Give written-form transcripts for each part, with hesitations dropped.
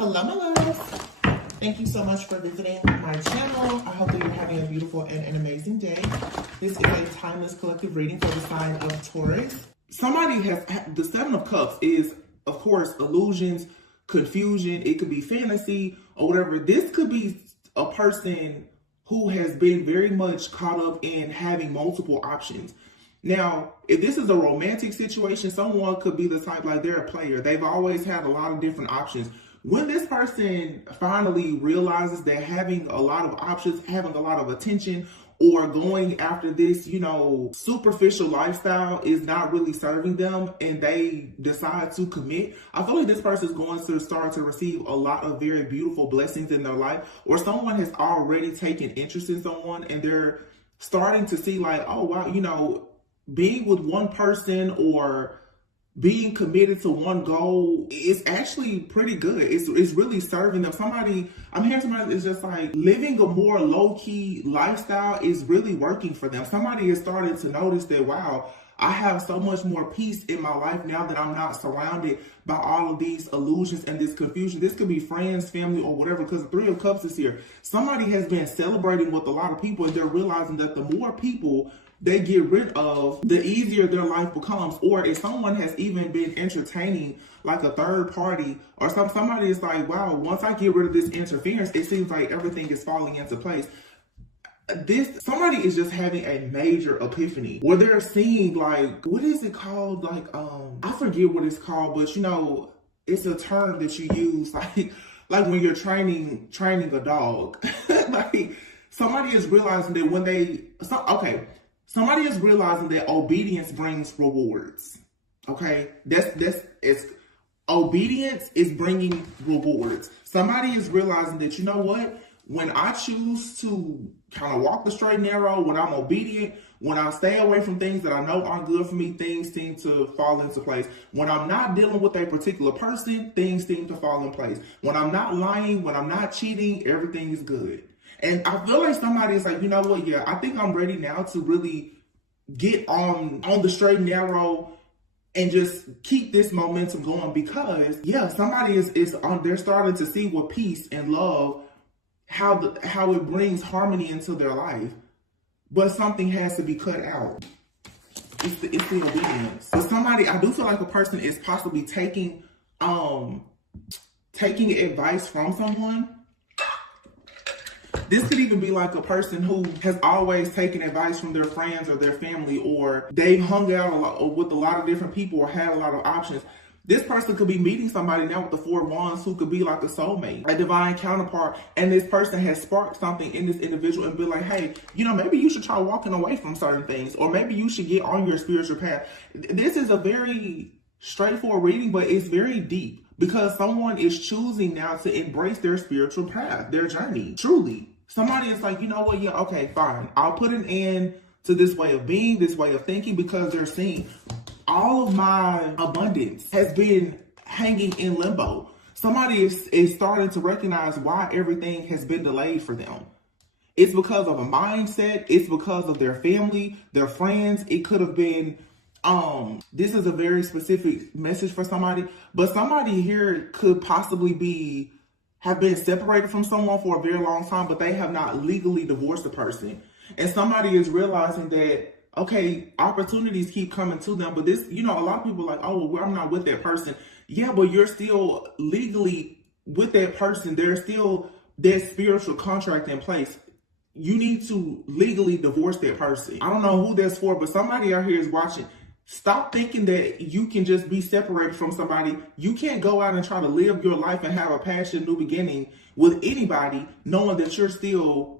Hello, my loves. Thank you so much for visiting my channel. I hope that you're having a beautiful and an amazing day. This is a timeless collective reading for the sign of Taurus. Somebody has, the Seven of Cups is, of course, illusions, confusion. It could be fantasy or whatever. This could be a person who has been very much caught up in having multiple options. Now, if this is a romantic situation, someone could be the type, like they're a player. They've always had a lot of different options. When this person finally realizes that having a lot of options, having a lot of attention, or going after this, superficial lifestyle is not really serving them and they decide to commit, I feel like this person is going to start to receive a lot of very beautiful blessings in their life, or someone has already taken interest in someone and they're starting to see like, oh, wow, being with one person or being committed to one goal is actually pretty good. It's really serving them. I'm hearing somebody is just like living a more low-key lifestyle is really working for them. Somebody is starting to notice that, wow, I have so much more peace in my life now that I'm not surrounded by all of these illusions and this confusion. This could be friends, family, or whatever, because the Three of Cups is here. Somebody has been celebrating with a lot of people and they're realizing that the more people they get rid of, the easier their life becomes. Or if someone has even been entertaining like a third party, or somebody is like, wow, once I get rid of this interference, it seems like everything is falling into place. Somebody is just having a major epiphany where they're seeing, like, what is it called? Like, I forget what it's called, but it's a term that you use like when you're training a dog. Like, somebody is realizing that somebody is realizing that obedience brings rewards. Okay, it's obedience is bringing rewards. Somebody is realizing that, you know what? When I choose to kind of walk the straight and narrow, when I'm obedient, when I stay away from things that I know aren't good for me, things seem to fall into place. When I'm not dealing with a particular person, things seem to fall in place. When I'm not lying, when I'm not cheating, everything is good. And I feel like somebody is like, you know what? Yeah, I think I'm ready now to really get on the straight and narrow and just keep this momentum going, because somebody they're starting to see with peace and love how it brings harmony into their life, but something has to be cut out. It's the obedience. So I do feel like a person is possibly taking advice from someone. This could even be like a person who has always taken advice from their friends or their family, or they've hung out with a lot of different people or had a lot of options. This person could be meeting somebody now with the Four of Wands who could be like a soulmate, a divine counterpart, and this person has sparked something in this individual and be like, hey, maybe you should try walking away from certain things, or maybe you should get on your spiritual path. This is a very straightforward reading, but it's very deep, because someone is choosing now to embrace their spiritual path, their journey, truly. Somebody is like, you know what, yeah, okay, fine. I'll put an end to this way of being, this way of thinking, because they're seeing all of my abundance has been hanging in limbo. Somebody is starting to recognize why everything has been delayed for them. It's because of a mindset. It's because of their family, their friends. It could have been, this is a very specific message for somebody, but somebody here could possibly have been separated from someone for a very long time, but they have not legally divorced the person. And somebody is realizing that, okay, opportunities keep coming to them, but this, a lot of people are like, oh, well, I'm not with that person. Yeah, but you're still legally with that person. There's still that spiritual contract in place. You need to legally divorce that person. I don't know who that's for, but somebody out here is watching. Stop thinking that you can just be separated from somebody. You can't go out and try to live your life and have a passion, new beginning with anybody, knowing that you're still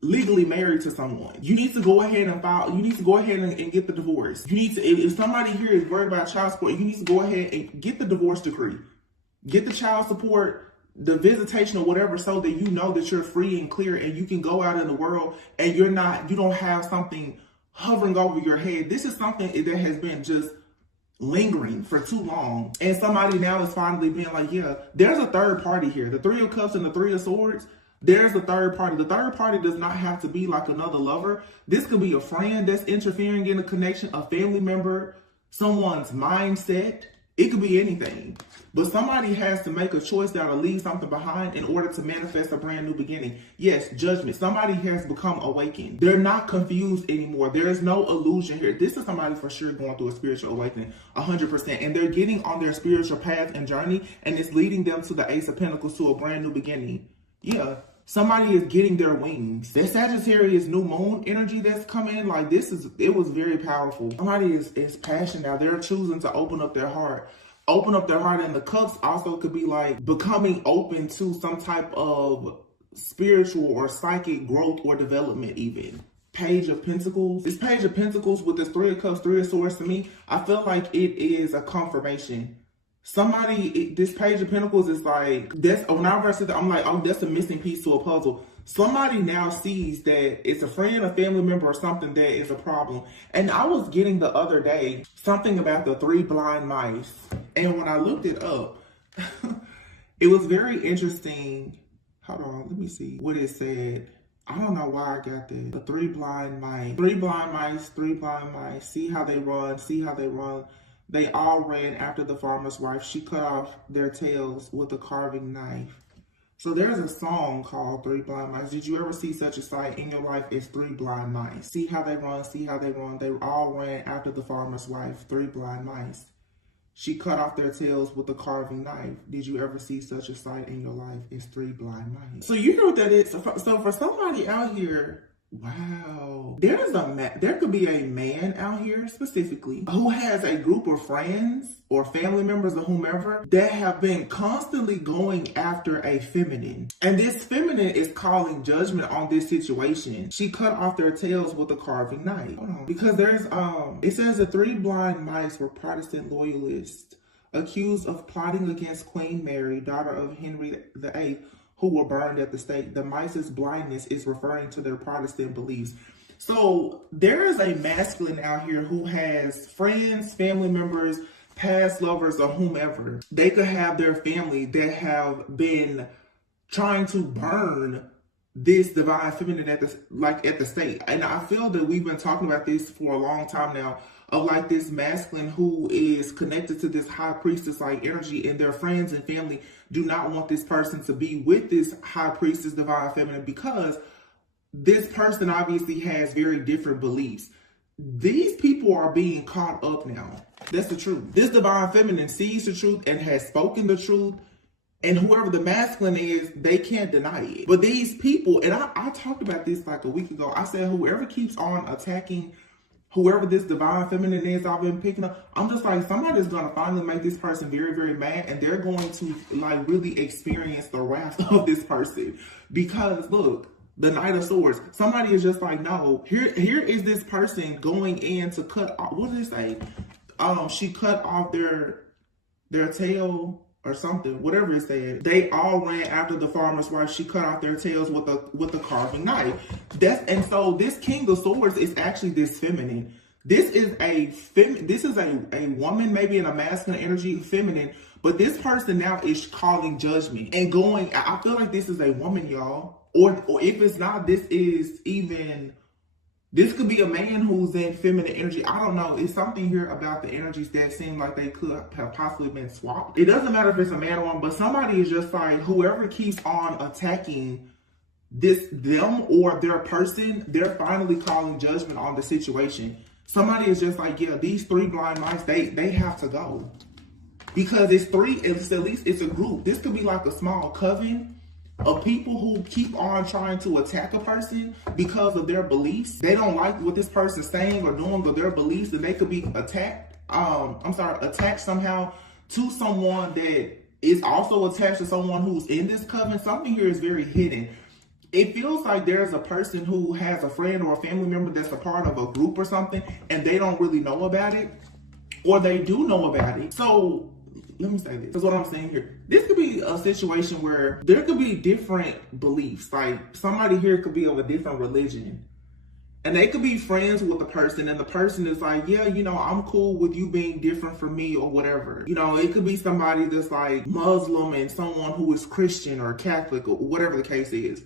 legally married to someone. You need to go ahead and file. You need to go ahead and get the divorce. You need to, if somebody here is worried about child support, you need to go ahead and get the divorce decree. Get the child support, the visitation or whatever, so that you know that you're free and clear and you can go out in the world and you don't have something hovering over your head. This is something that has been just lingering for too long. And somebody now is finally being like, yeah, there's a third party here. The Three of Cups and the Three of Swords, there's a third party. The third party does not have to be like another lover. This could be a friend that's interfering in a connection, a family member, someone's mindset. It could be anything. But somebody has to make a choice that'll leave something behind in order to manifest a brand new beginning. Yes, judgment. Somebody has become awakened. They're not confused anymore. There is no illusion here. This is somebody for sure going through a spiritual awakening, 100%. And they're getting on their spiritual path and journey, and it's leading them to the Ace of Pentacles, to a brand new beginning. Yeah. Somebody is getting their wings. That Sagittarius new moon energy that's coming, like it was very powerful. Somebody is passionate now. They're choosing to open up their heart. Open up their heart, and the cups also could be like becoming open to some type of spiritual or psychic growth or development even. Page of Pentacles. This Page of Pentacles with this Three of Cups, Three of Swords, to me, I feel like it is a confirmation. This Page of Pentacles is like, when I read it, I'm like, oh, that's a missing piece to a puzzle. Somebody now sees that it's a friend, a family member, or something that is a problem. And I was getting the other day something about the 3 blind mice. And when I looked it up, it was very interesting. Hold on, let me see what it said. I don't know why I got that. The 3 blind mice. 3 blind mice, 3 blind mice. See how they run, see how they run. They all ran after the farmer's wife. She cut off their tails with a carving knife. So there's a song called 3 Blind Mice. Did you ever see such a sight in your life? It's 3 blind mice. See how they run, see how they run. They all ran after the farmer's wife. 3 blind mice. She cut off their tails with a carving knife. Did you ever see such a sight in your life? It's 3 blind mice. So you hear what that is? So for somebody out here, wow, there could be a man out here specifically who has a group of friends or family members or whomever that have been constantly going after a feminine, and this feminine is calling judgment on this situation. She cut off their tails with a carving knife. Hold on, because it says the 3 blind mice were Protestant loyalists accused of plotting against Queen Mary, daughter of Henry VIII, who were burned at the stake. The mice's blindness is referring to their Protestant beliefs. So there is a masculine out here who has friends, family members, past lovers, or whomever. They could have their family that have been trying to burn this divine feminine at the stake. And I feel that we've been talking about this for a long time now, of like this masculine who is connected to this high priestess like energy, and their friends and family do not want this person to be with this high priestess divine feminine, because this person obviously has very different beliefs. These people are being caught up now. That's the truth. This divine feminine sees the truth and has spoken the truth, and whoever the masculine is, they can't deny it. But these people, and I talked about this like a week ago, I said whoever keeps on attacking whoever this divine feminine is I've been picking up, I'm just like, somebody's going to finally make this person very, very mad, and they're going to like really experience the wrath of this person. Because look, the Knight of Swords, somebody is just like, no, here is this person going in to cut off, what did it say? She cut off their tail or something, whatever it said. They all ran after the farmer's wife. She cut off their tails with a carving knife. And so this King of Swords is actually this feminine. This is a woman, maybe in a masculine energy, feminine, but this person now is calling judgment and going. I feel like this is a woman, y'all. Or if it's not, this could be a man who's in feminine energy. I don't know. It's something here about the energies that seem like they could have possibly been swapped. It doesn't matter if it's a man or woman, but somebody is just like, whoever keeps on attacking them or their person, they're finally calling judgment on the situation. Somebody is just like, yeah, these 3 blind mice, they have to go. Because it's at least it's a group. This could be like a small coven of people who keep on trying to attack a person because of their beliefs. They don't like what this person's saying or doing, or their beliefs, and they could be attached somehow to someone that is also attached to someone who's in this coven. Something here is very hidden. It feels like there's a person who has a friend or a family member that's a part of a group or something, and they don't really know about it, or they do know about it. So let me say this. That's what I'm saying here. This could be a situation where there could be different beliefs. Like somebody here could be of a different religion, and they could be friends with the person, and the person is like, yeah, I'm cool with you being different from me or whatever. It could be somebody that's like Muslim and someone who is Christian or Catholic or whatever the case is.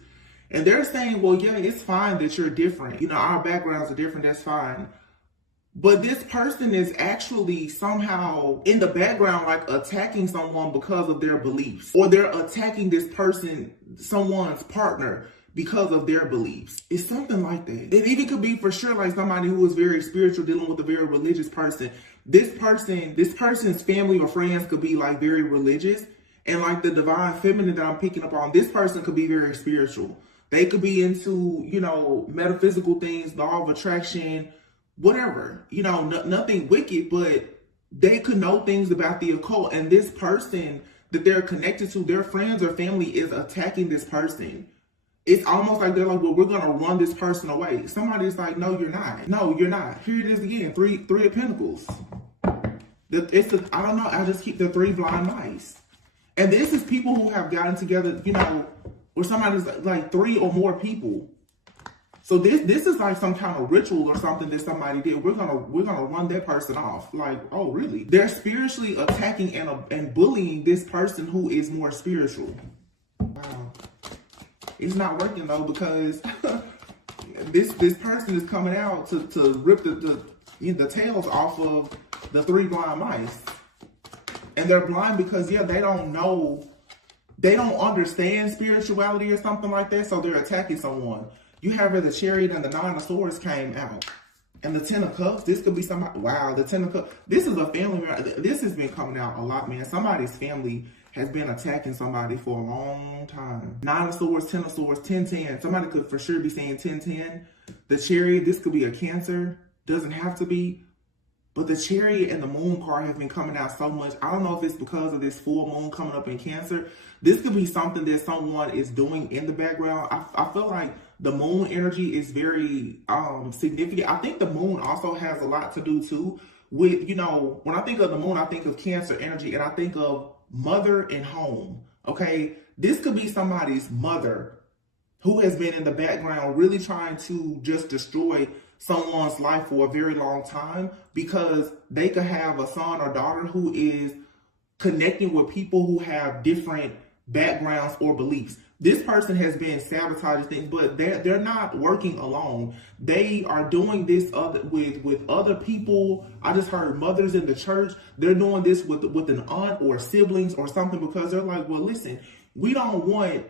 And they're saying, well, yeah, it's fine that you're different. Our backgrounds are different. That's fine. But this person is actually somehow in the background, like attacking someone because of their beliefs, or they're attacking this person, someone's partner, because of their beliefs. It's something like that. It even could be for sure like somebody who is very spiritual dealing with a very religious person. This person's family or friends could be like very religious, and like the divine feminine that I'm picking up on, this person could be very spiritual. They could be into, you know, metaphysical things, law of attraction, whatever, you know, nothing wicked, but they could know things about the occult. And this person that they're connected to, their friends or family, is attacking this person. It's almost like they're like, well, we're going to run this person away. Somebody's like, no, you're not. No, you're not. Here it is again. Three of Pentacles. I don't know. I just keep the three blind mice. And this is people who have gotten together, you know, where somebody's like three or more people. So this is like some kind of ritual or something that somebody did. We're gonna run that person off. Like, oh really? They're spiritually attacking and bullying this person who is more spiritual. Wow. It's not working though, because this person is coming out to rip the tails off of the three blind mice. And they're blind because, yeah, they don't know, they don't understand spirituality or something like that, so they're attacking someone. You have where the Chariot and the Nine of Swords came out. And the Ten of Cups, this could be somebody, wow, the Ten of Cups. This is a family, this has been coming out a lot, man. Somebody's family has been attacking somebody for a long time. Nine of Swords, Ten of Swords, 10-10. Somebody could for sure be saying 10-10. The Chariot, this could be a Cancer. Doesn't have to be. But the Chariot and the Moon card has been coming out so much. I don't know if it's because of this full moon coming up in Cancer. This could be something that someone is doing in the background. I feel like the moon energy is very significant. I think the moon also has a lot to do too with, you know, when I think of the moon, I think of Cancer energy, and I think of mother and home. Okay, this could be somebody's mother who has been in the background really trying to just destroy someone's life for a very long time, because they could have a son or daughter who is connecting with people who have different backgrounds or beliefs. This person has been sabotaging things, but they're not working alone. They are doing this with other people. I just heard mothers in the church. They're doing this with an aunt or siblings or something, because they're like, well, listen, we don't want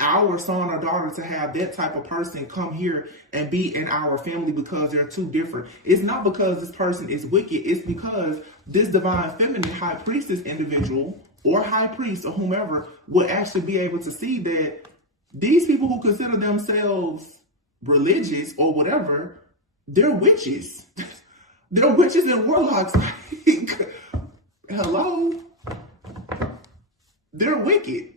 our son or daughter to have that type of person come here and be in our family because they're too different. It's not because this person is wicked. It's because this divine feminine high priestess individual or high priest or whomever would actually be able to see that these people who consider themselves religious or whatever, they're witches. They're witches and warlocks. Hello? They're wicked.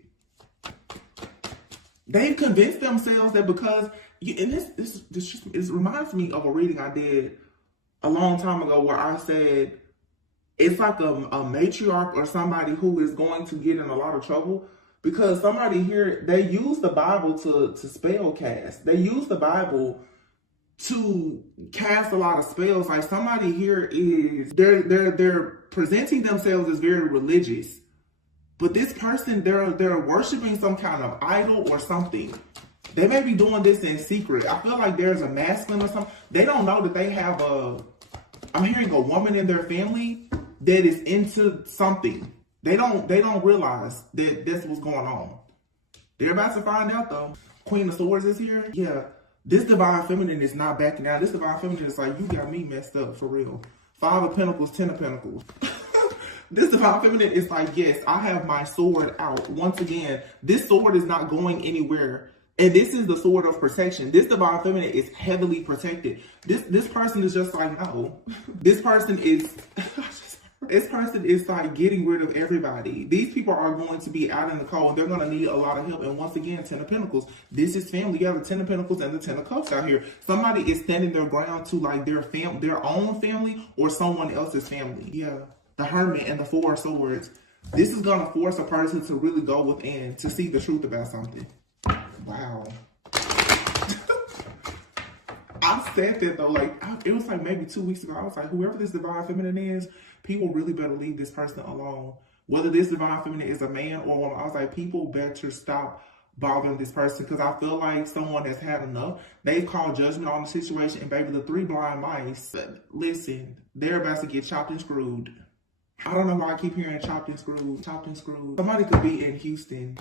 They've convinced themselves that because, and this reminds me of a reading I did a long time ago where I said it's like a matriarch or somebody who is going to get in a lot of trouble because somebody here, they use the Bible to spell cast. They use the Bible to cast a lot of spells. Like somebody here is, they're presenting themselves as very religious. But this person, they're worshiping some kind of idol or something. They may be doing this in secret. I feel like there's a masculine or something. They don't know that they have I'm hearing a woman in their family that is into something. They don't realize that that's what's going on. They're about to find out though. Queen of Swords is here. Yeah, this divine feminine is not backing out. This divine feminine is like, you got me messed up for real. 5 of Pentacles, 10 of Pentacles. This divine feminine is like, yes, I have my sword out. Once again, this sword is not going anywhere. And this is the sword of protection. This divine feminine is heavily protected. This person is just like, no. This person is like getting rid of everybody. These people are going to be out in the cold and they're going to need a lot of help. And once again, 10 of Pentacles. This is family. You have the 10 of Pentacles and the 10 of Cups out here. Somebody is standing their ground to like their own family or someone else's family. Yeah. The Hermit and the 4 of Swords. This is going to force a person to really go within to see the truth about something. Wow. I said that though, like, it was like maybe 2 weeks ago. I was like, whoever this divine feminine is, people really better leave this person alone. Whether this divine feminine is a man or a woman, I was like, people better stop bothering this person, because I feel like someone has had enough. They've called judgment on the situation, and baby, the three blind mice, listen, they're about to get chopped and screwed. I don't know why I keep hearing chopped and screwed, chopped and screwed. Somebody could be in Houston,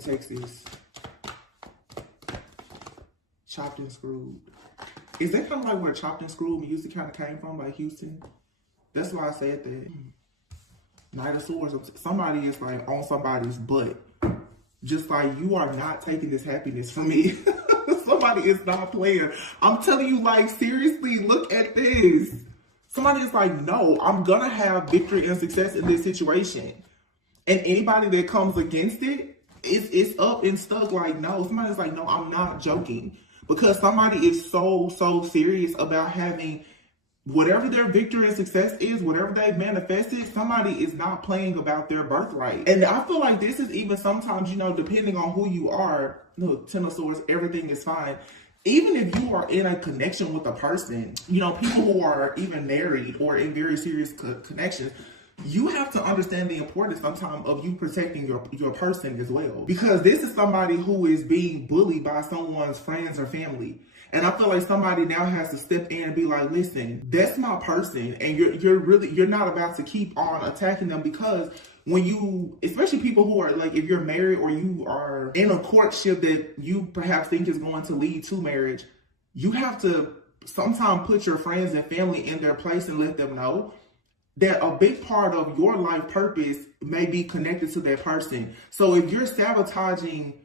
Texas. Chopped and screwed. Is that kind of like where chopped and screwed music kind of came from, like Houston? That's why I said that. Knight of Swords. Somebody is like on somebody's butt. Just like, you are not taking this happiness from me. Somebody is not playing. I'm telling you, like, seriously, look at this. Somebody is like, no, I'm gonna have victory and success in this situation. And anybody that comes against it, it's up and stuck. Like, no, somebody's like, no, I'm not joking. Because somebody is so serious about having whatever their victory and success is, whatever they've manifested, somebody is not playing about their birthright. And I feel like this is even sometimes, you know, depending on who you are, look, Ten of Swords, everything is fine. Even if you are in a connection with a person, you know, people who are even married or in very serious connections, you have to understand the importance sometimes of you protecting your person as well. Because this is somebody who is being bullied by someone's friends or family. And I feel like somebody now has to step in and be like, listen, that's my person. And you're not about to keep on attacking them, because when you, especially people who are like, if you're married or you are in a courtship that you perhaps think is going to lead to marriage, you have to sometimes put your friends and family in their place and let them know that a big part of your life purpose may be connected to that person. So if you're sabotaging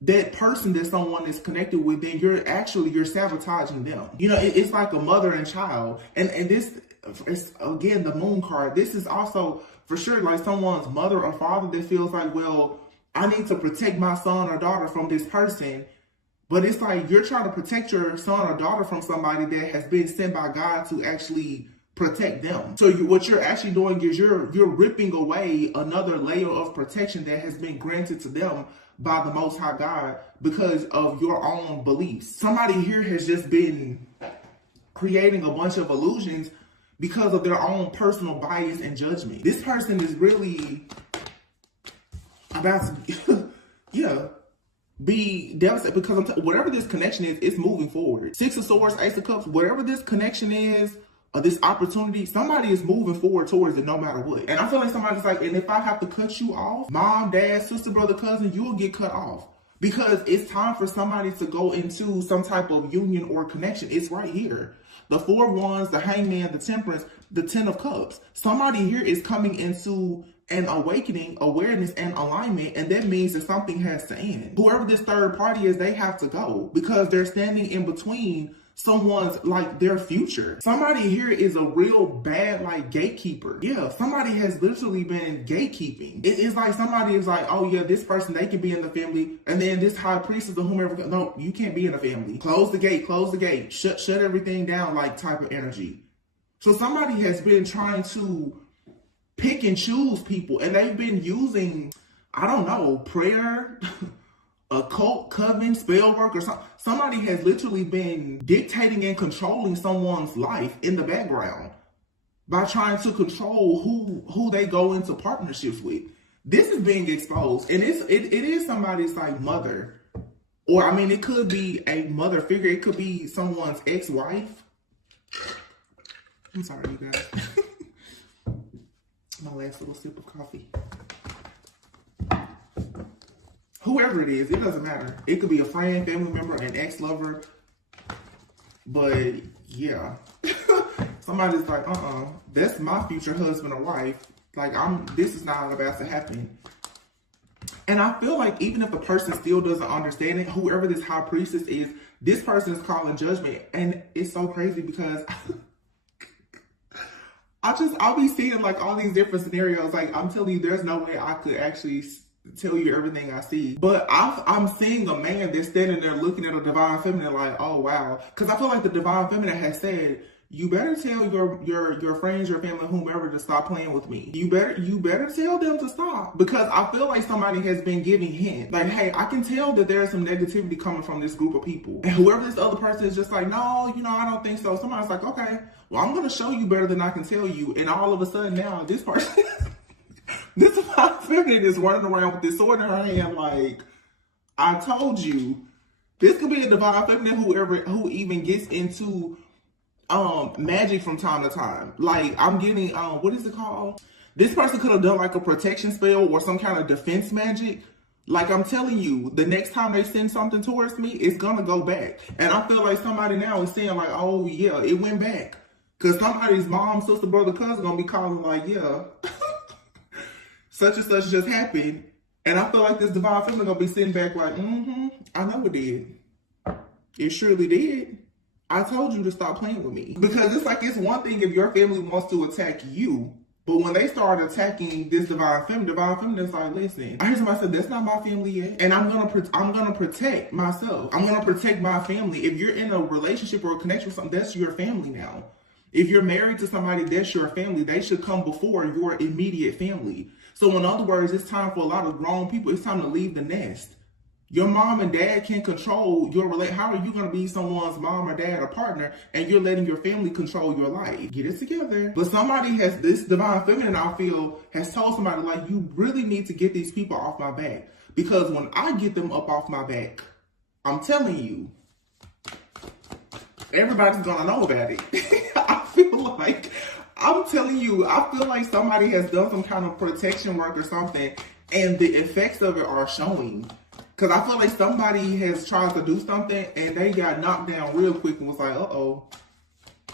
that person that someone is connected with, then you're sabotaging them. You know, it's like a mother and child. And this is, again, the moon card. This is also for sure like someone's mother or father that feels like, well, I need to protect my son or daughter from this person. But it's like you're trying to protect your son or daughter from somebody that has been sent by God to actually protect them. So what you're actually doing is you're ripping away another layer of protection that has been granted to them by the Most High God because of your own beliefs. Somebody here has just been creating a bunch of illusions because of their own personal bias and judgment. This person is really about to, be devastated, because whatever this connection is, it's moving forward. Six of Swords, Ace of Cups, whatever this connection is, or this opportunity, somebody is moving forward towards it no matter what. And I feel like somebody's like, and if I have to cut you off, mom, dad, sister, brother, cousin, you will get cut off. Because it's time for somebody to go into some type of union or connection. It's right here. The Four of Wands, the Hangman, the Temperance, the Ten of Cups. Somebody here is coming into an awakening, awareness, and alignment, and that means that something has to end. Whoever this third party is, they have to go because they're standing in between someone's, like, their future. Somebody here is a real bad, like, gatekeeper. Yeah, somebody has literally been gatekeeping. It's like somebody is like, oh yeah, this person, they can be in the family, and then this high priestess or whomever, no, you can't be in the family. Close the gate, shut everything down, like, type of energy. So somebody has been trying to pick and choose people, and they've been using, I don't know, prayer, occult, coven, spell work, or something. Somebody has literally been dictating and controlling someone's life in the background by trying to control who they go into partnerships with. This is being exposed, and it is somebody's like mother, or I mean, it could be a mother figure. It could be someone's ex-wife. I'm sorry, you guys. My last little sip of coffee. Whoever it is, it doesn't matter. It could be a friend, family member, an ex-lover. But yeah, somebody's like, that's my future husband or wife. Like, this is not about to happen. And I feel like even if the person still doesn't understand it, whoever this high priestess is, this person is calling judgment. And it's so crazy because I'll be seeing like all these different scenarios. Like, I'm telling you, there's no way I could actually tell you everything I see. But I'm seeing a man that's standing there looking at a divine feminine like, oh wow. Because I feel like the divine feminine has said, you better tell your friends, your family, whomever to stop playing with me. You better tell them to stop. Because I feel like somebody has been giving hints. Like, hey, I can tell that there's some negativity coming from this group of people. And whoever this other person is just like, no, I don't think so. Somebody's like, okay, well, I'm going to show you better than I can tell you. And all of a sudden now, this person, this feminine is running around with this sword in her hand like, I told you. This could be a divine feminine who even gets into magic from time to time. Like, I'm getting what is it called? This person could have done like a protection spell or some kind of defense magic. Like, I'm telling you, the next time they send something towards me, it's gonna go back. And I feel like somebody now is saying like, oh yeah, it went back. Cause somebody's mom, sister, brother, cousin gonna be calling like, yeah, such and such just happened. And I feel like this divine feminine gonna be sitting back like, I know it did. It surely did. I told you to stop playing with me. Because it's like, it's one thing if your family wants to attack you, but when they start attacking this divine feminine is like, listen, I heard somebody say, that's not my family yet. And I'm gonna protect myself. I'm gonna protect my family. If you're in a relationship or a connection with something, that's your family now. If you're married to somebody, that's your family. They should come before your immediate family. So in other words, it's time for a lot of grown people. It's time to leave the nest. Your mom and dad can't control your relationship. How are you going to be someone's mom or dad or partner and you're letting your family control your life? Get it together. But somebody has, this divine feminine, I feel, has told somebody like, you really need to get these people off my back. Because when I get them up off my back, I'm telling you, everybody's going to know about it. I feel like, I'm telling you, I feel like somebody has done some kind of protection work or something and the effects of it are showing. Because I feel like somebody has tried to do something and they got knocked down real quick and was like, uh-oh.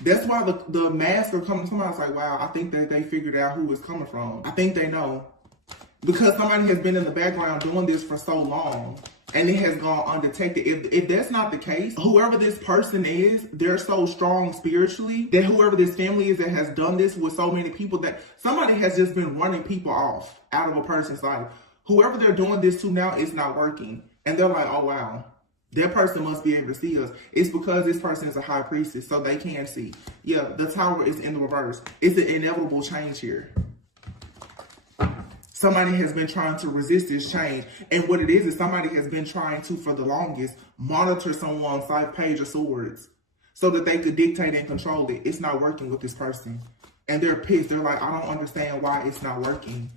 That's why the masks are coming. Somebody's like, wow, I think that they figured out who it's coming from. I think they know. Because somebody has been in the background doing this for so long and it has gone undetected. If that's not the case, whoever this person is, they're so strong spiritually that whoever this family is that has done this with so many people that somebody has just been running people off out of a person's life. Whoever they're doing this to now, it's not working. And they're like, oh, wow, that person must be able to see us. It's because this person is a high priestess, so they can see. Yeah, the tower is in the reverse. It's an inevitable change here. Somebody has been trying to resist this change. And what it is somebody has been trying to, for the longest, monitor someone's page of swords so that they could dictate and control it. It's not working with this person. And they're pissed. They're like, I don't understand why it's not working.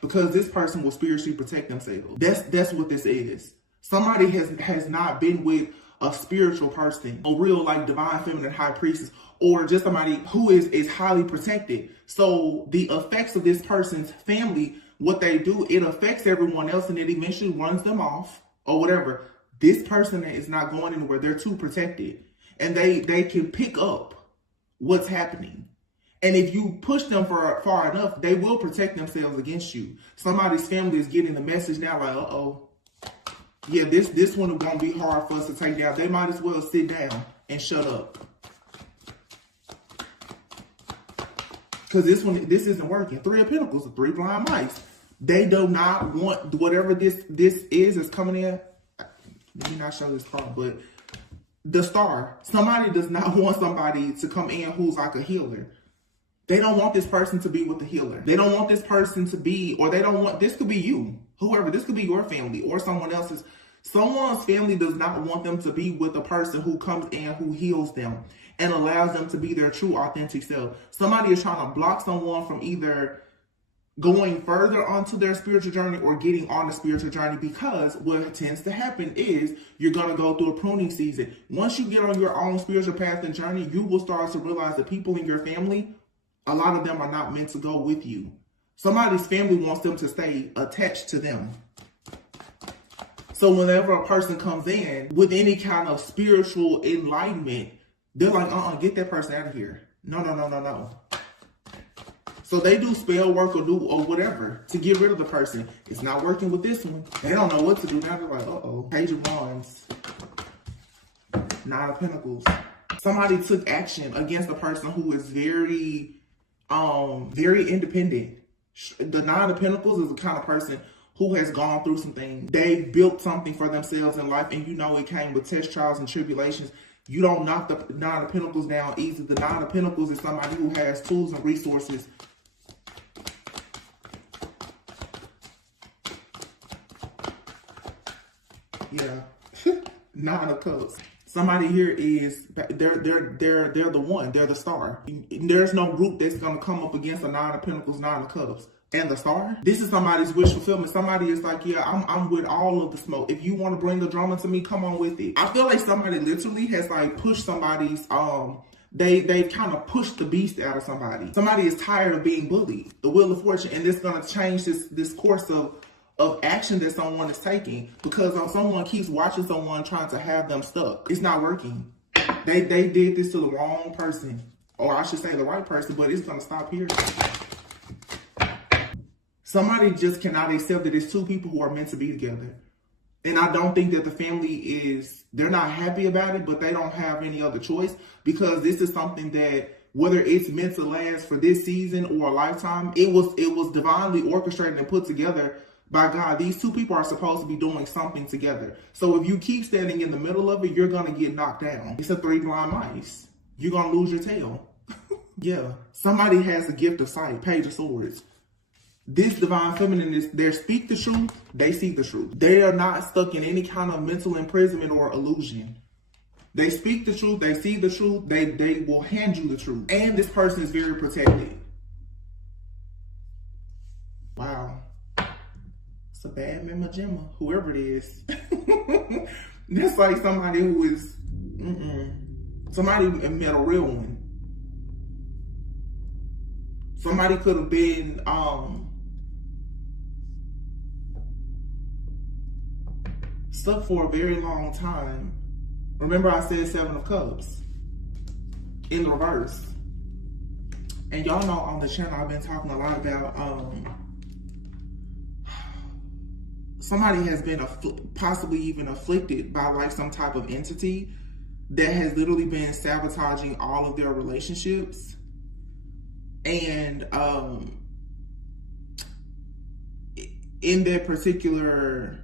Because this person will spiritually protect themselves. That's what this is. Somebody has not been with a spiritual person, a real like divine feminine high priestess, or just somebody who is highly protected. So the effects of this person's family, what they do, it affects everyone else and it eventually runs them off or whatever. This person is not going anywhere. They're too protected. And they can pick up what's happening. And if you push them far enough, they will protect themselves against you. Somebody's family is getting the message now like, uh-oh. Yeah, this one won't be hard for us to take down. They might as well sit down and shut up. Because this isn't working. 3 of Pentacles, 3 blind mice. They do not want whatever this is coming in. Let me not show this card, but the star. Somebody does not want somebody to come in who's like a healer. They don't want this person to be with the healer. They don't want this person to be, or they don't want, this could be you, whoever, this could be your family or someone else's. Someone's family does not want them to be with a person who comes in, who heals them and allows them to be their true authentic self. Somebody is trying to block someone from either going further onto their spiritual journey or getting on the spiritual journey, because what tends to happen is you're going to go through a pruning season. Once you get on your own spiritual path and journey, you will start to realize that people in your family, a lot of them are not meant to go with you. Somebody's family wants them to stay attached to them. So whenever a person comes in with any kind of spiritual enlightenment, they're like, get that person out of here. No. So they do spell work or whatever to get rid of the person. It's not working with this one. They don't know what to do. Now they're like, uh-oh. Page of Wands. 9 of Pentacles. Somebody took action against a person who is very independent. The 9 of Pentacles is the kind of person who has gone through some things. They built something for themselves in life, and you know it came with tests, trials, and tribulations. You don't knock the 9 of Pentacles down easy. The 9 of Pentacles is somebody who has tools and resources. Yeah. 9 of Cups. Somebody here is, they're the one, they're the star. There's no group that's gonna come up against a 9 of Pentacles, 9 of Cups. and the Star. This is somebody's wish fulfillment. Somebody is like, yeah, I'm with all of the smoke. If you want to bring the drama to me, come on with it. I feel like somebody literally has like pushed somebody's, they've kind of pushed the beast out of somebody. Somebody is tired of being bullied. The Wheel of Fortune, and it's going to change this course of action that someone is taking, because someone keeps watching someone trying to have them stuck. It's not working. They did this to the wrong person, or I should say the right person, but it's going to stop here. Somebody just cannot accept that it's two people who are meant to be together. And I don't think that the family they're not happy about it, but they don't have any other choice, because this is something that, whether it's meant to last for this season or a lifetime, it was divinely orchestrated and put together by God. These two people are supposed to be doing something together. So if you keep standing in the middle of it, you're going to get knocked down. It's a 3 blind mice. You're going to lose your tail. Yeah. Somebody has a gift of sight. Page of Swords. This divine feminine is, they speak the truth, they see the truth. They are not stuck in any kind of mental imprisonment or illusion. They speak the truth, they see the truth, they will hand you the truth. And this person is very protected. Wow. It's a bad mama gemma, whoever it is. That's like somebody who is, somebody met a real one. Somebody could have been, stuck for a very long time. Remember I said 7 of Cups in the reverse. And y'all know on the channel I've been talking a lot about somebody has been possibly even afflicted by like some type of entity that has literally been sabotaging all of their relationships. And in that particular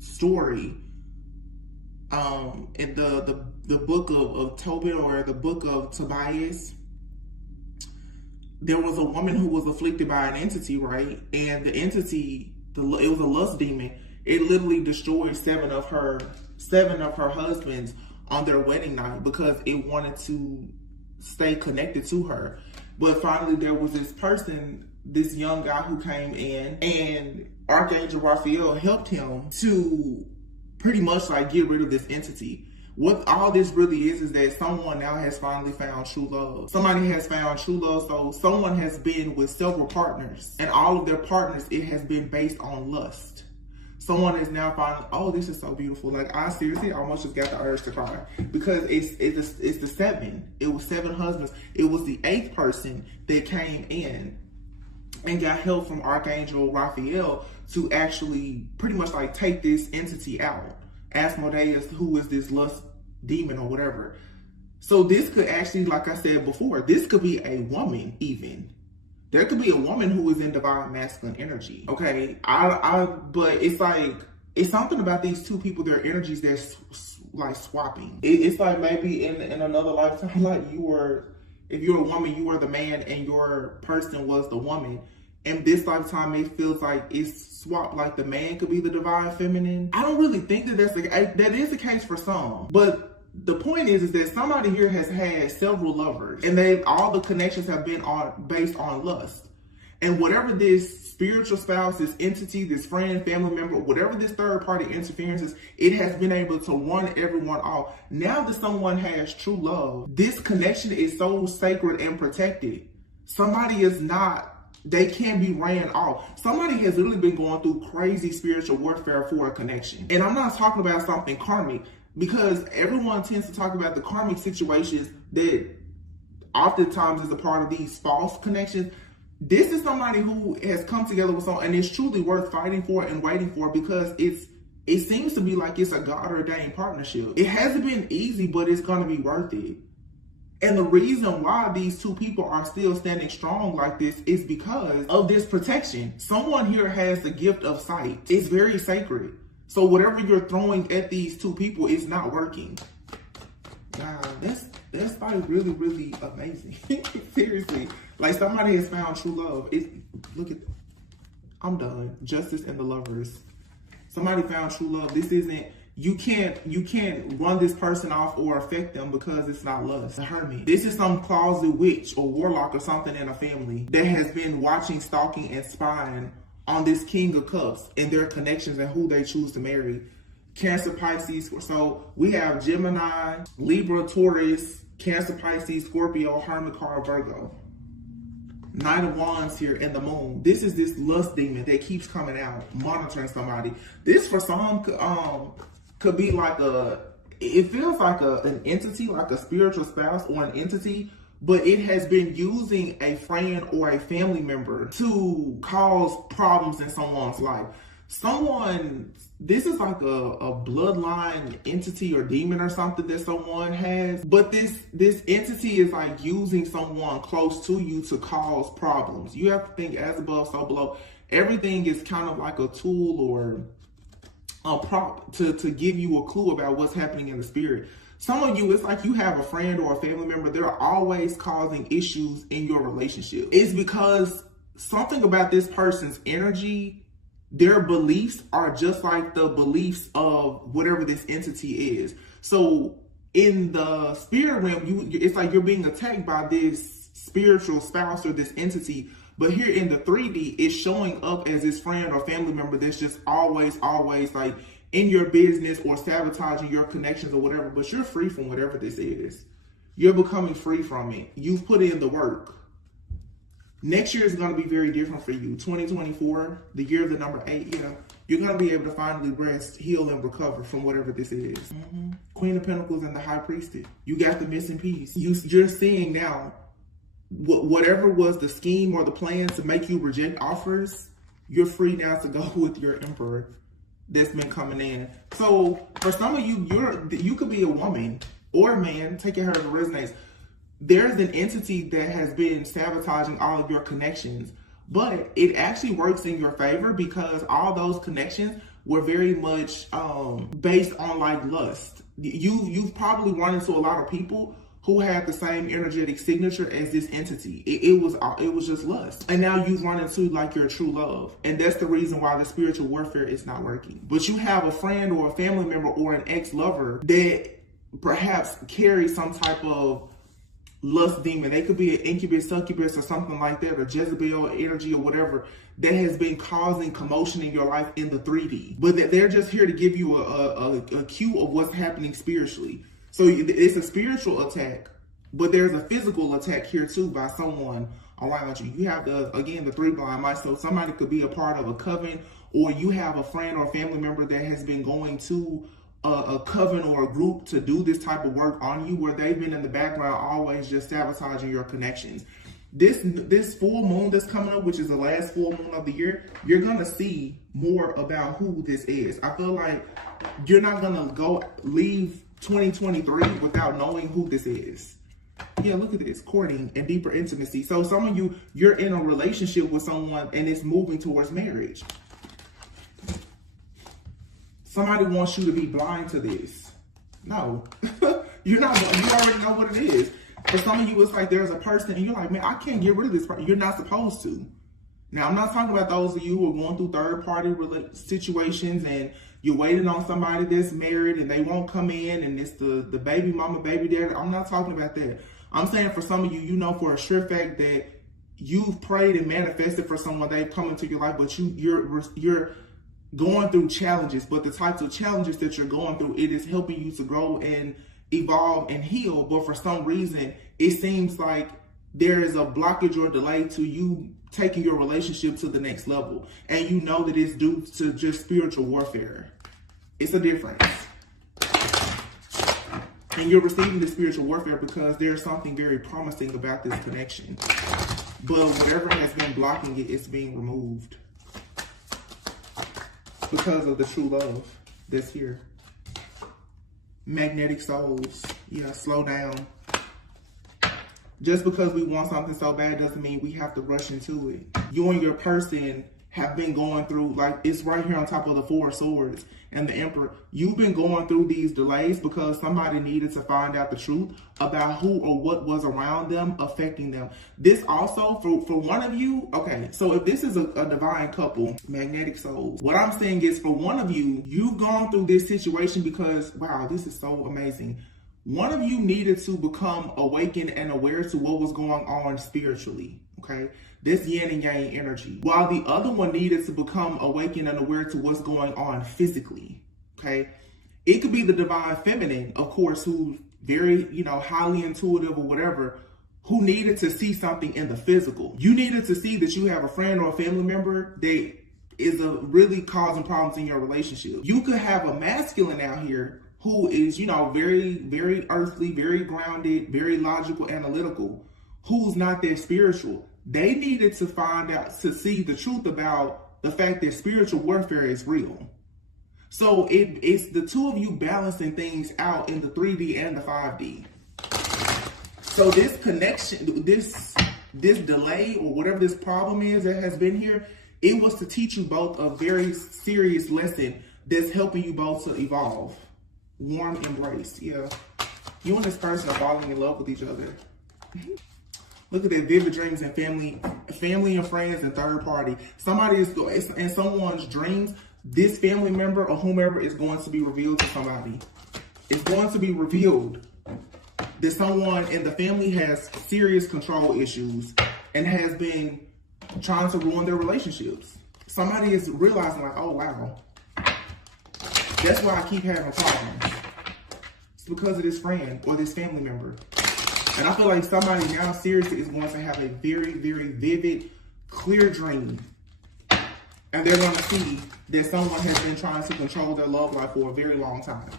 story, in the book of Tobit, or the book of Tobias, there was a woman who was afflicted by an entity, right? And the entity, it was a lust demon. It literally destroyed 7 of her husbands on their wedding night because it wanted to stay connected to her. But finally there was this person, this young guy who came in, and Archangel Raphael helped him to pretty much like get rid of this entity. What all this really is that someone now has finally found true love. Somebody has found true love. So someone has been with several partners, and all of their partners, it has been based on lust. Someone is now finally, oh, this is so beautiful. Like, I seriously almost just got the urge to cry, because it's the 7. It was 7 husbands. It was the 8th person that came in and got help from Archangel Raphael to actually pretty much like take this entity out. Asmodeus, who is this lust demon or whatever. So this could actually, like I said before, this could be a woman even. There could be a woman who is in divine masculine energy. Okay, but it's like, it's something about these two people, their energies, they're like swapping. It's like maybe in another lifetime, like if you're a woman, you were the man and your person was the woman. And this lifetime, it feels like it's swapped, like the man could be the divine feminine. I don't really think that that is the case for some. But the point is that somebody here has had several lovers, and all the connections have been based on lust. And whatever this spiritual spouse, this entity, this friend, family member, whatever this third party interference is, it has been able to run everyone off. Now that someone has true love, this connection is so sacred and protected. Somebody is not, they can't be ran off. Somebody has literally been going through crazy spiritual warfare for a connection. And I'm not talking about something karmic, because everyone tends to talk about the karmic situations that oftentimes is a part of these false connections. This is somebody who has come together with someone and it's truly worth fighting for and waiting for, because it seems to be like it's a God-ordained partnership. It hasn't been easy, but it's going to be worth it. And the reason why these two people are still standing strong like this is because of this protection. Someone here has the gift of sight. It's very sacred. So whatever you're throwing at these two people is not working. Wow, that's like really, really amazing. Seriously. Like, somebody has found true love. Look at, I'm done. Justice and the Lovers. Somebody found true love. This isn't, You can't run this person off or affect them because it's not lust. The hermit. This is some closet witch or warlock or something in a family that has been watching, stalking, and spying on this King of Cups and their connections and who they choose to marry. Cancer, Pisces. So we have Gemini, Libra, Taurus, Cancer, Pisces, Scorpio, Hermit card, Virgo. Knight of Wands here and the Moon. This is this lust demon that keeps coming out, monitoring somebody. This for some could be like it feels like an entity, like a spiritual spouse or an entity, but it has been using a friend or a family member to cause problems in someone's life. This is like a bloodline entity or demon or something that someone has, but this entity is like using someone close to you to cause problems. You have to think as above, so below. Everything is kind of like a tool or a prop to give you a clue about what's happening in the spirit. Some of you, it's like you have a friend or a family member, they're always causing issues in your relationship. It's because something about this person's energy, their beliefs are just like the beliefs of whatever this entity is. So in the spirit realm, it's like you're being attacked by this spiritual spouse or this entity. But here in the 3D, it's showing up as this friend or family member that's just always like in your business or sabotaging your connections or whatever. But you're free from whatever this is. You're becoming free from it. You've put in the work. Next year is going to be very different for you. 2024, the year of the number 8, you're going to be able to finally rest, heal, and recover from whatever this is. Queen of Pentacles and the High Priestess. You got the missing piece. You're seeing now whatever was the scheme or the plan to make you reject offers, you're free now to go with your Emperor that's been coming in. So for some of you, you could be a woman or a man, take it however it resonates. There's an entity that has been sabotaging all of your connections, but it actually works in your favor because all those connections were very much based on like lust. You've probably run into a lot of people who had the same energetic signature as this entity. It was just lust. And now you've run into like your true love. And that's the reason why the spiritual warfare is not working. But you have a friend or a family member or an ex-lover that perhaps carries some type of lust demon. They could be an incubus, succubus, or something like that, or Jezebel energy or whatever that has been causing commotion in your life in the 3D. But they're just here to give you a cue of what's happening spiritually. So it's a spiritual attack, but there's a physical attack here too by someone around you. You have the 3 blind mice. So somebody could be a part of a coven, or you have a friend or family member that has been going to a coven or a group to do this type of work on you, where they've been in the background always just sabotaging your connections. This full moon that's coming up, which is the last full moon of the year, you're gonna see more about who this is. I feel like you're not gonna leave 2023 without knowing who this is. Yeah, look at this, courting and deeper intimacy. So some of you, you're in a relationship with someone and it's moving towards marriage. Somebody wants you to be blind to this. No, you're not. You already know what it is. For some of you, it's like there's a person and you're like, man, I can't get rid of this person. You're not supposed to. Now, I'm not talking about those of you who are going through third-party situations and you're waiting on somebody that's married and they won't come in and it's the baby mama, baby daddy. I'm not talking about that. I'm saying for some of you, you know for a sure fact that you've prayed and manifested for someone, they've come into your life, but you're going through challenges. But the types of challenges that you're going through, it is helping you to grow and evolve and heal. But for some reason, it seems like there is a blockage or delay to you taking your relationship to the next level. And you know that it's due to just spiritual warfare. It's a difference. And you're receiving the spiritual warfare because there's something very promising about this connection. But whatever has been blocking it is being removed because of the true love that's here. Magnetic souls. Yeah, slow down. Just because we want something so bad doesn't mean we have to rush into it. You and your person have been going through, like it's right here on top of the Four of Swords and the Emperor. You've been going through these delays because somebody needed to find out the truth about who or what was around them affecting them. This also, for one of you, okay, so if this is a divine couple, magnetic souls, what I'm saying is for one of you, you've gone through this situation because, wow, this is so amazing. One of you needed to become awakened and aware to what was going on spiritually, okay? This yin and yang energy. While the other one needed to become awakened and aware to what's going on physically, okay? It could be the divine feminine, of course, who's very, highly intuitive or whatever, who needed to see something in the physical. You needed to see that you have a friend or a family member that is really causing problems in your relationship. You could have a masculine out here who is, very, very earthly, very grounded, very logical, analytical, who's not that spiritual. They needed to find out, to see the truth about the fact that spiritual warfare is real. So it's the two of you balancing things out in the 3D and the 5D. So this connection, this delay or whatever this problem is that has been here, it was to teach you both a very serious lesson that's helping you both to evolve. Warm embrace, yeah. You and this person are falling in love with each other. Look at that, vivid dreams and family and friends and third party. Somebody is in someone's dreams. This family member or whomever is going to be revealed to somebody. It's going to be revealed that someone in the family has serious control issues and has been trying to ruin their relationships. Somebody is realizing like, oh wow, that's why I keep having problems. It's because of this friend or this family member. And I feel like somebody now seriously is going to have a very, very vivid, clear dream. And they're going to see that someone has been trying to control their love life for a very long time.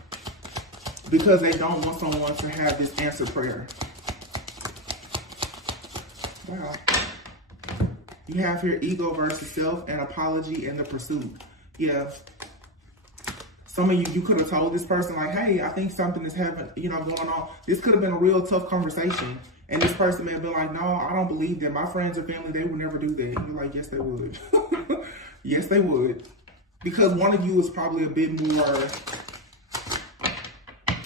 Because they don't want someone to have this answered prayer. Wow. You have here ego versus self and apology and the pursuit. Yeah. Some of you could have told this person like, hey, I think something is happening, going on. This could have been a real tough conversation. And this person may have been like, no, I don't believe that. My friends or family, they would never do that. You're like, yes, they would. Yes, they would. Because one of you is probably a bit more,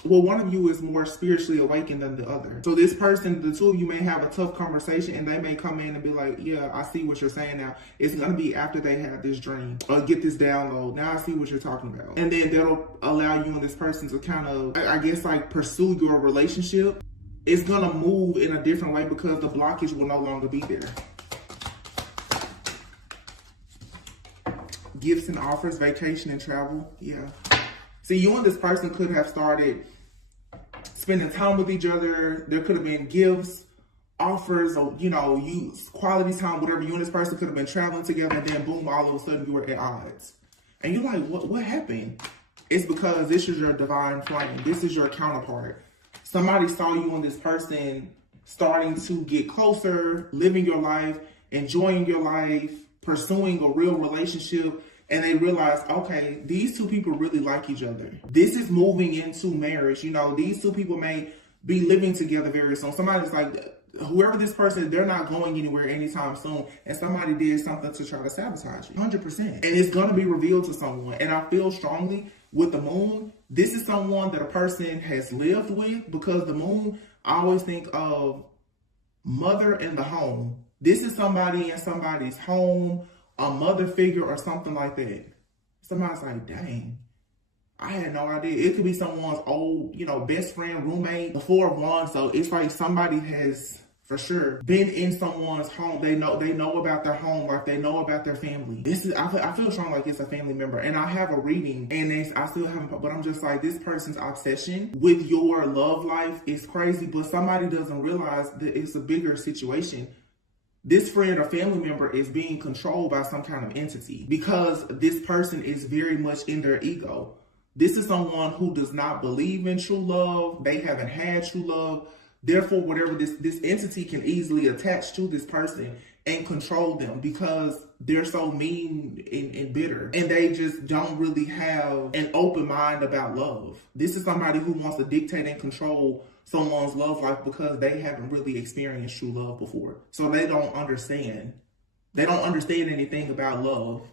one of you is more spiritually awakened than the other. So this person, the two of you may have a tough conversation and they may come in and be like, yeah, I see what you're saying now. It's going to be after they have this dream or get this download. Now I see what you're talking about. And then that'll allow you and this person to kind of, I guess, like pursue your relationship. It's going to move in a different way because the blockage will no longer be there. Gifts and offers, vacation and travel. Yeah. See, you and this person could have started spending time with each other. There could have been gifts, offers, or, use quality time, whatever. You and this person could have been traveling together, and then boom, all of a sudden you were at odds. And you're like, what happened? It's because this is your divine flame. This is your counterpart. Somebody saw you and this person starting to get closer, living your life, enjoying your life, pursuing a real relationship. And they realize, okay, these two people really like each other. This is moving into marriage. These two people may be living together very soon. Somebody's like, whoever this person is, they're not going anywhere anytime soon. And somebody did something to try to sabotage you. 100%. And it's going to be revealed to someone. And I feel strongly with the moon, this is someone that a person has lived with, because the moon, I always think of mother in the home. This is somebody in somebody's home, a mother figure or something like that. Somebody's like, dang, I had no idea. It could be someone's old, best friend, roommate, the Four of Wands. So it's like somebody has, for sure, been in someone's home. They know about their home, like they know about their family. I feel strong like it's a family member. And I have a reading, and I still haven't, but I'm just like, this person's obsession with your love life is crazy, but somebody doesn't realize that it's a bigger situation. This friend or family member is being controlled by some kind of entity because this person is very much in their ego. This is someone who does not believe in true love. They haven't had true love. Therefore, whatever this entity can easily attach to this person and control them because they're so mean and bitter. And they just don't really have an open mind about love. This is somebody who wants to dictate and control someone's love life because they haven't really experienced true love before. So they don't understand They don't understand anything about love.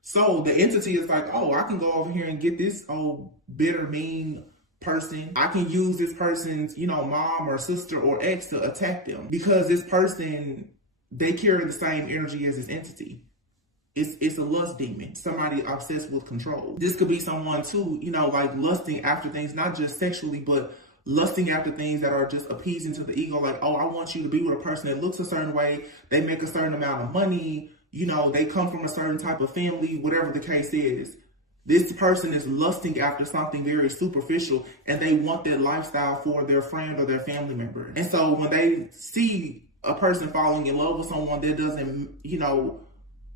So the entity is like, oh, I can go over here and get this old bitter, mean person. I can use this person's, mom or sister or ex to attack them because this person, they carry the same energy as this entity. It's a lust demon, somebody obsessed with control. This could be someone too, like lusting after things, not just sexually, but lusting after things that are just appeasing to the ego. Like, oh, I want you to be with a person that looks a certain way. They make a certain amount of money. They come from a certain type of family, whatever the case is. This person is lusting after something very superficial and they want that lifestyle for their friend or their family member. And so when they see a person falling in love with someone that doesn't,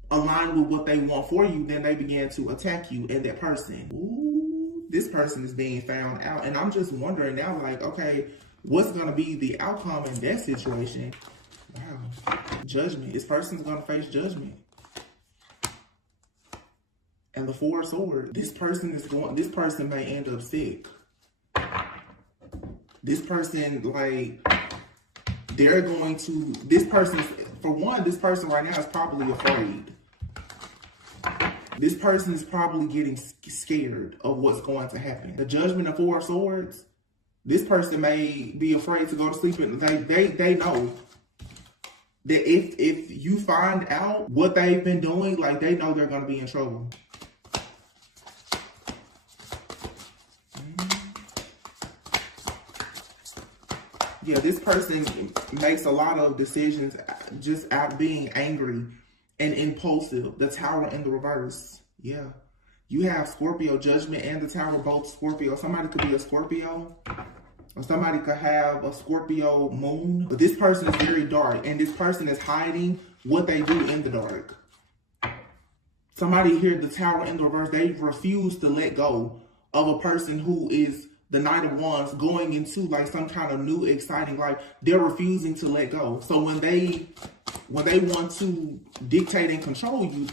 align with what they want for you, then they begin to attack you and that person. Ooh, this person is being found out. And I'm just wondering now, like, okay, what's going to be the outcome in that situation? Wow. Judgment. This person's going to face judgment. And the Four of Swords. This person may end up sick. This person, this person right now is probably afraid. This person is probably getting scared of what's going to happen. The Judgment of Four of Swords, this person may be afraid to go to sleep, and they know that if you find out what they've been doing, they know they're going to be in trouble. Yeah, this person makes a lot of decisions just out being angry and impulsive. The Tower in the reverse. Yeah. You have Scorpio Judgment and the Tower, both Scorpio. Somebody could be a Scorpio. Or somebody could have a Scorpio moon. But this person is very dark. And this person is hiding what they do in the dark. Somebody here, the Tower in the reverse, they refuse to let go of a person who is the Knight of Wands going into some kind of new exciting life. They're refusing to let go. So when they want to dictate and control you,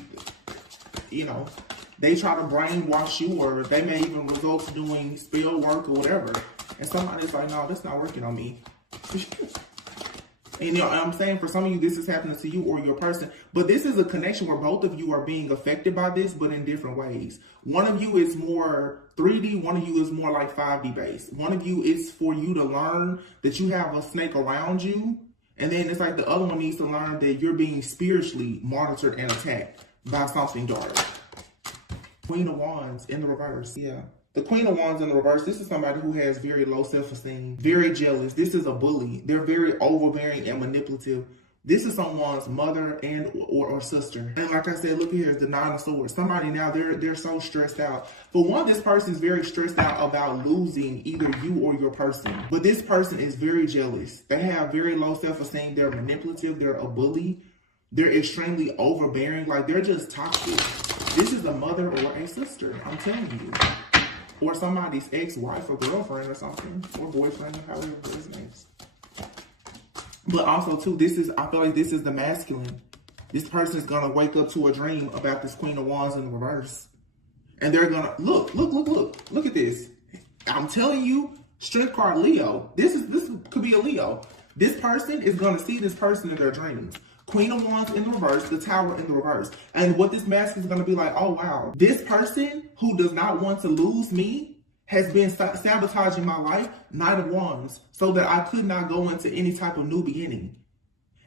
they try to brainwash you, or they may even resort to doing spell work or whatever. And somebody's like, no, that's not working on me. And I'm saying for some of you, this is happening to you or your person. But this is a connection where both of you are being affected by this, but in different ways. One of you is more 3D. One of you is more 5D based. One of you is for you to learn that you have a snake around you. And then it's the other one needs to learn that you're being spiritually monitored and attacked by something dark. Queen of Wands in the reverse. Yeah. The Queen of Wands in the reverse, this is somebody who has very low self-esteem, very jealous. This is a bully. They're very overbearing and manipulative. This is someone's mother and or sister. And like I said, look here, the Nine of Swords. Somebody now, they're so stressed out. For one, this person is very stressed out about losing either you or your person. But this person is very jealous. They have very low self-esteem. They're manipulative. They're a bully. They're extremely overbearing. They're just toxic. This is a mother or a sister, I'm telling you. Or somebody's ex-wife or girlfriend or something. Or boyfriend, or however his name's. But also, too, I feel like this is the masculine. This person is going to wake up to a dream about this Queen of Wands in the reverse. And they're going to, look at this. I'm telling you, strength card Leo. This could be a Leo. This person is going to see this person in their dreams. Queen of Wands in the reverse, the Tower in the reverse. And what this masculine is going to be like, oh, wow, this person who does not want to lose me has been sabotaging my life, Knight of Wands, so that I could not go into any type of new beginning.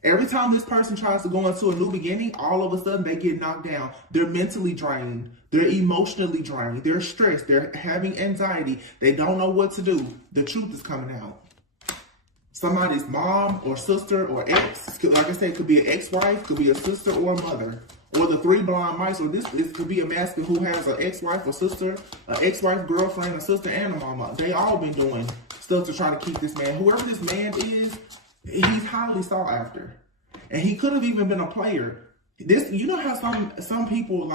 Every time this person tries to go into a new beginning, all of a sudden they get knocked down. They're mentally drained. They're emotionally drained. They're stressed. They're having anxiety. They don't know what to do. The truth is coming out. Somebody's mom or sister or ex, like I said, could be an ex-wife, could be a sister or a mother. Or the three blind mice, or this could be a masculine who has an ex-wife or sister, an ex-wife, girlfriend, a sister, and a mama. They all been doing stuff to try to keep this man. Whoever this man is, he's highly sought after. And he could have even been a player. You know how some people,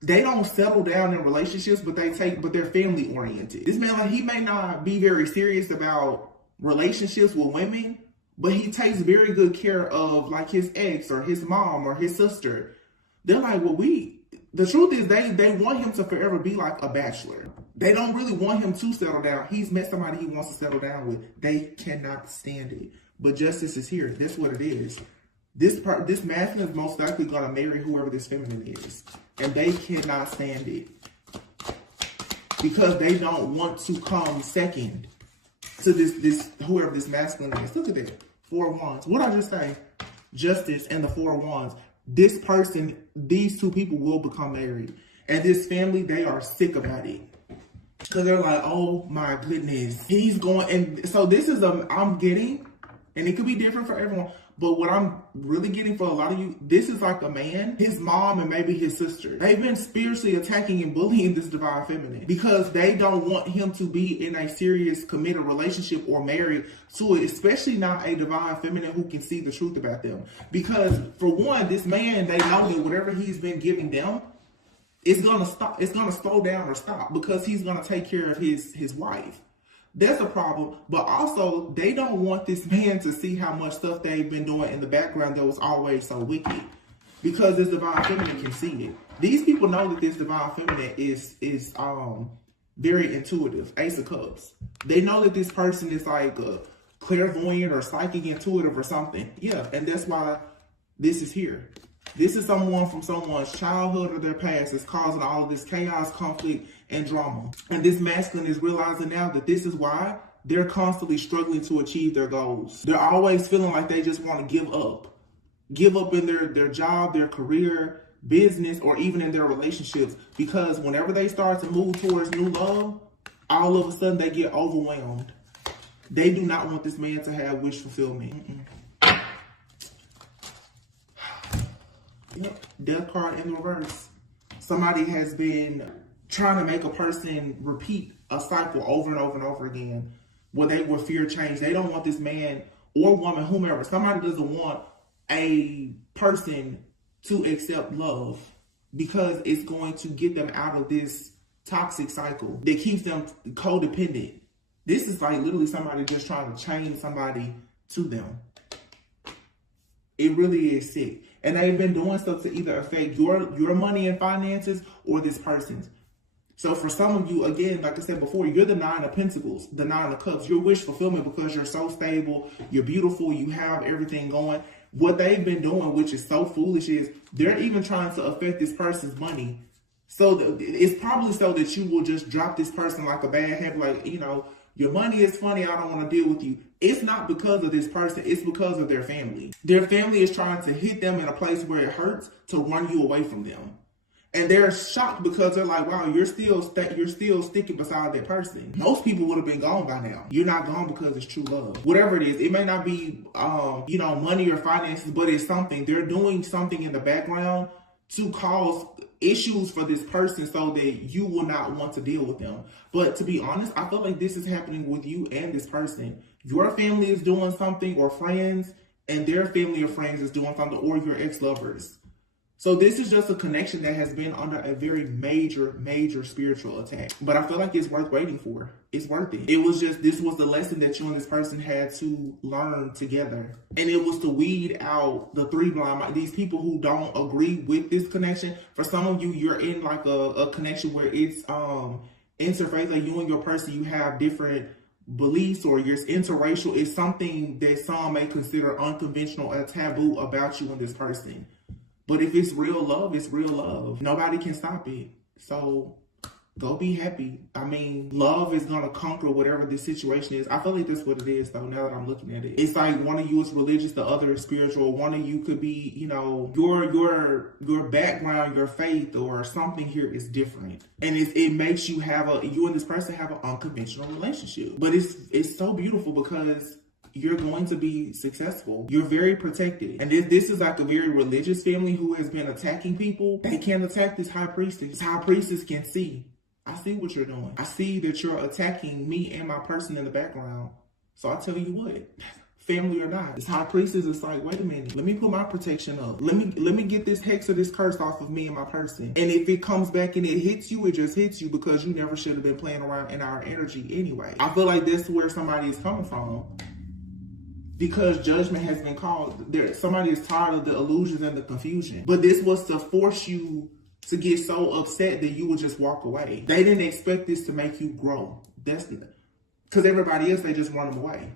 they don't settle down in relationships, but they're family oriented. This man, he may not be very serious about relationships with women, but he takes very good care of his ex or his mom or his sister. They're like, well, the truth is they want him to forever be like a bachelor. They don't really want him to settle down. He's met somebody he wants to settle down with. They cannot stand it. But justice is here. That's what it is. This masculine is most likely going to marry whoever this feminine is. And they cannot stand it. Because they don't want to come second to this whoever this masculine is. Look at that. 4 of Wands. What did I just say? Justice and the 4 of Wands. This person, these 2 people will become married. And this family, they are sick about it. Because they're like, oh my goodness. He's going, and so this is I'm getting, and it could be different for everyone, but what I'm really getting for a lot of you, this is like a man, his mom, and maybe his sister. They've been spiritually attacking and bullying this divine feminine because they don't want him to be in a serious committed relationship or married to it, especially not a divine feminine who can see the truth about them. Because for one, this man, they know that whatever he's been giving them, it's gonna stop. It's gonna slow down or stop because he's gonna take care of his wife. That's a problem. But also, they don't want this man to see how much stuff they've been doing in the background that was always so wicked, because this divine feminine can see it. These people know that this divine feminine is very intuitive. Ace of Cups. They know that this person is like a clairvoyant or psychic intuitive or something. Yeah, and that's why this is here. This is someone from someone's childhood or their past that's causing all of this chaos, conflict, and drama. And this masculine is realizing now that this is why they're constantly struggling to achieve their goals. They're always feeling like they just want to give up. Give up in their job, their career, business, or even in their relationships. Because whenever they start to move towards new love, all of a sudden they get overwhelmed. They do not want this man to have wish fulfillment. Yep. Death card in the reverse. Somebody has been trying to make a person repeat a cycle over and over and over again where they will fear change. They don't want this man or woman, whomever. Somebody doesn't want a person to accept love because it's going to get them out of this toxic cycle that keeps them codependent. This is like literally somebody just trying to chain somebody to them. It really is sick. And they've been doing stuff to either affect your money and finances or this person's. So for some of you, again, like I said before, you're the 9 of Pentacles, the 9 of Cups. Your wish fulfillment because you're so stable, you're beautiful, you have everything going. What they've been doing, which is so foolish, is they're even trying to affect this person's money. So it's probably so that you will just drop this person like a bad habit, like, you know, your money is funny, I don't want to deal with you. It's not because of this person, it's because of their family. Their family is trying to hit them in a place where it hurts to run you away from them. And they're shocked because they're like, wow, you're still sticking beside that person. Most people would have been gone by now. You're not gone because it's true love. Whatever it is, it may not be, you know, money or finances, but it's something. They're doing something in the background to cause issues for this person so that you will not want to deal with them. But to be honest, I feel like this is happening with you and this person. Your family is doing something, or friends, and their family or friends is doing something, or your ex-lovers. So this is just a connection that has been under a very major spiritual attack. But I feel like it's worth waiting for. It's worth it. It was just, this was the lesson that you and this person had to learn together. And it was to weed out the 3 blind, these people who don't agree with this connection. For some of you, you're in like a connection where it's interfaith, like you and your person, you have different beliefs, or you're interracial. It's something that some may consider unconventional or taboo about you and this person. But if it's real love, it's real love. Nobody can stop it. So go be happy. I mean, love is going to conquer whatever this situation is. I feel like that's what it is, though, now that I'm looking at it. It's like one of you is religious, the other is spiritual. One of you could be, you know, your background, your faith, or something here is different. And it makes you you and this person have an unconventional relationship. But it's so beautiful because you're going to be successful. You're very protected. And this is like a very religious family who has been attacking people. They can't attack this high priestess. This high priestess can see. I see what you're doing. I see that you're attacking me and my person in the background. So I tell you what, family or not, this high priestess is like, wait a minute, let me put my protection up. Let me get this hex or this curse off of me and my person. And if it comes back and it hits you, it just hits you because you never should have been playing around in our energy anyway. I feel like that's where somebody is coming from. Because judgment has been called. Somebody is tired of the illusions and the confusion. But this was to force you to get so upset that you would just walk away. They didn't expect this to make you grow. That's because everybody else, they just run them away.